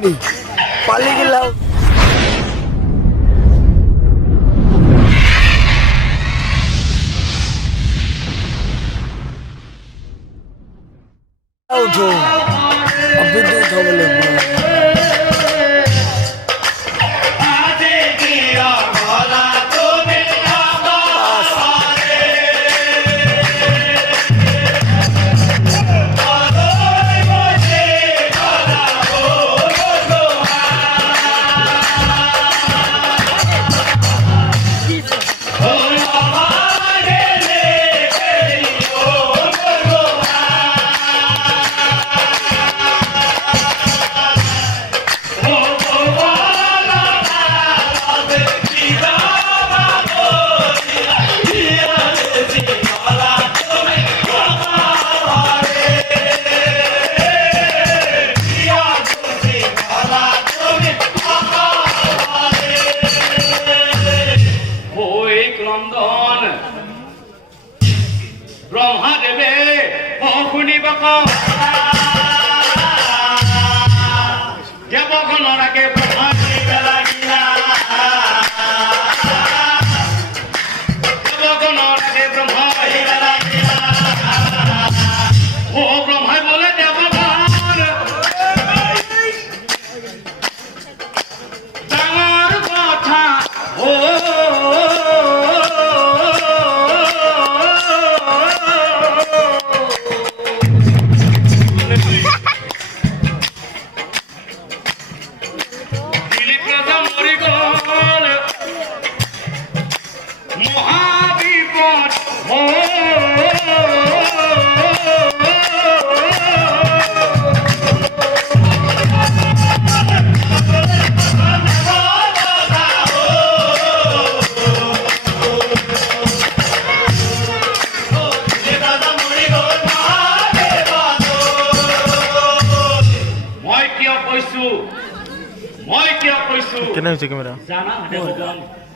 नहीं पाली गिला उठो अभी तो उठो बोले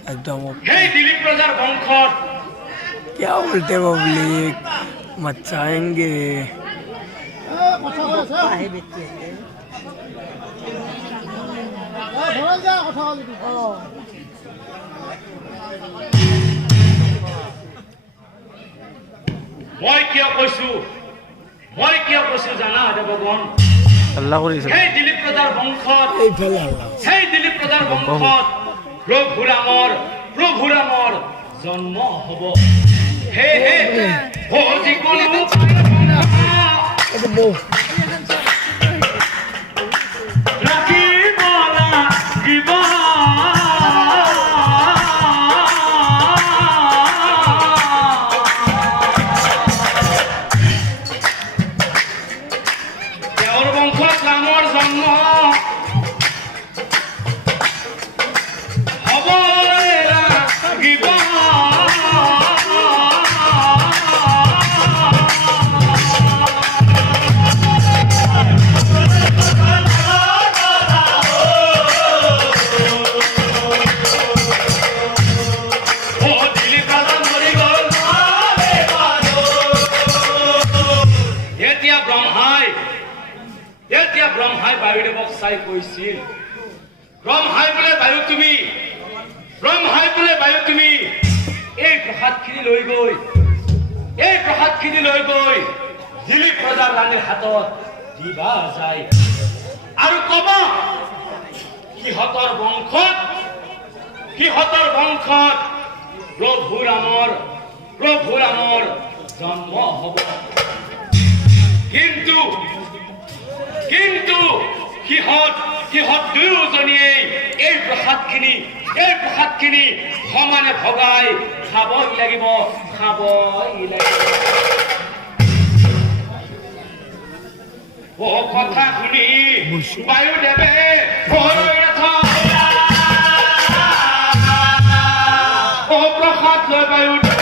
एकदम क्या बोलते पब्लिक मचाएंगे মই কিয় কৈছো জানা ভগৱান अल्लाह কৰিছে সেই দিলীপ প্ৰজাৰ বংশত এইফালে আল্লাহ সেই দিলীপ প্ৰজাৰ বংশত প্ৰভু ৰামৰ জন্ম হ'ব হে হে ও যিকোনো ব্ৰহ্মাই বায়ুদেৱক চাই কৈছিল ব্ৰহ্মাই বোলে বায়ু তুমি এই প্ৰসাদখিনি লৈ গৈ দিলীপ প্ৰজাৰ ৰাণীৰ হাতত দিবা যায় আৰু কব সিহঁতৰ বংশত প্ৰভু ৰামৰ জন্ম হ'ব কিন্তু সিহঁত দুয়োজনীয়ে এই প্ৰসাদখিনি সমানে ভগাই খাবই লাগিব ও কথা শুনি বায়ুদেৱে প্ৰসাদ লৈ বায়ুদেৱে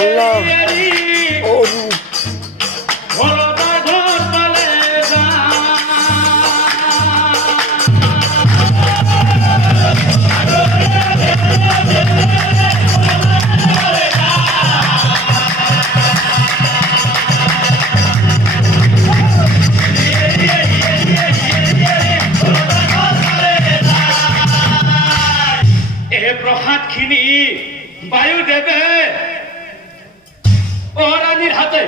আল্লাহ ও প্রসাদখিনি বায়ু দেবে ও রানীর হাতে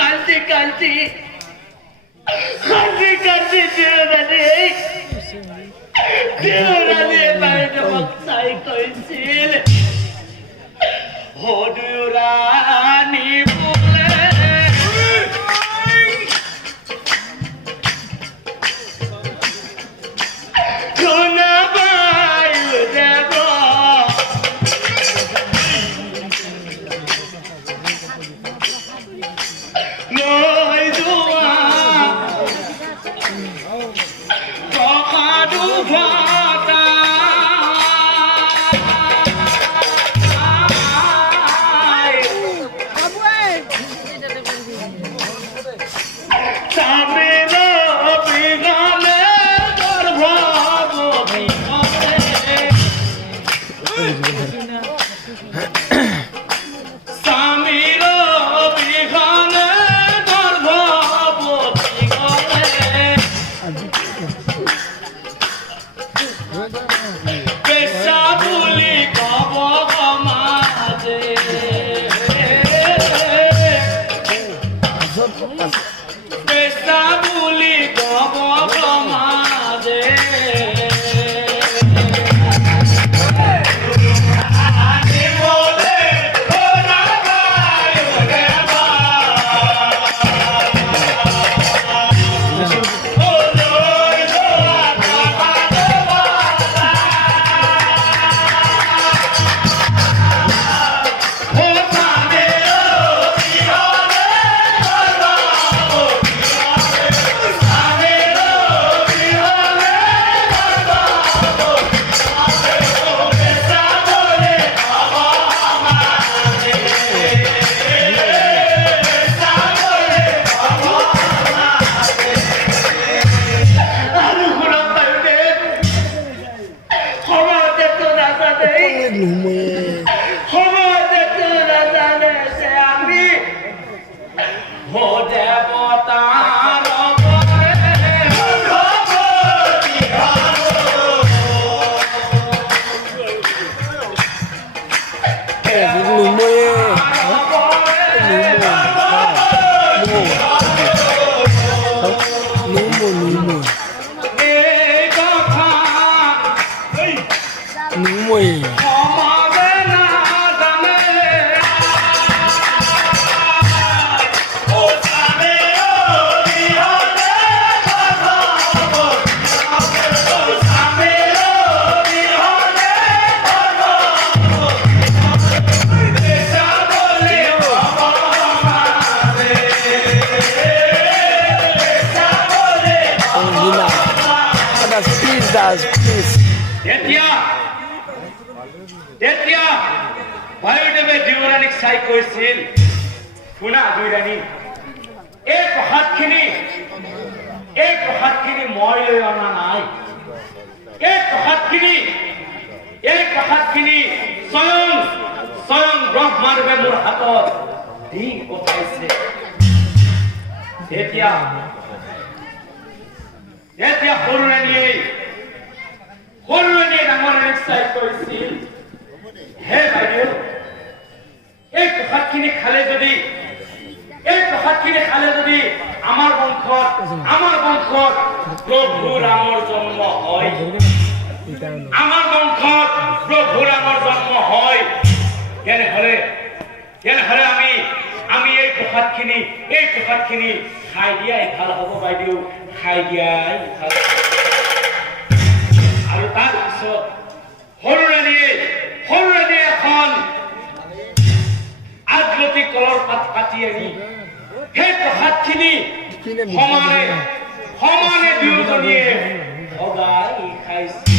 কান্তি কান্তি কান্তি কান্তি দেওরানী বাইরে বক্সাই কইছিল হদুরানী বলে সোনা বায়ু দেব নয় দুয়া ককাডু ভাতা কৈছিল শুনা দুইৰাণী এই প্ৰসাদখিনি মই লৈ অনা নাই এই প্ৰসাদখিনি স্বয়ং ব্ৰহ্মাদেৱে মোৰ হাতত দি পঠাইছে এতিয়া সৰুৰাণীয়ে ডাঙৰ ৰাণীক চাই কৈছিল হে বাইদেউ এই প্ৰসাদখিনি খালে যদি আমাৰ বংশত প্ৰভু ৰামৰ জন্ম হয় তেনেহলে আমি এই প্ৰসাদখিনি খাই দিয়াই ভাল হ'ব বাইদেউ খাই দিয়াই ভাল আৰু তাৰ পিছত সৰু ৰাণীয়ে এখন কলৰ পাত কাটি আনি সেই প্ৰসাদখিনি সমানে সমানে দুয়োজনীয়ে ভগাই খাইছে।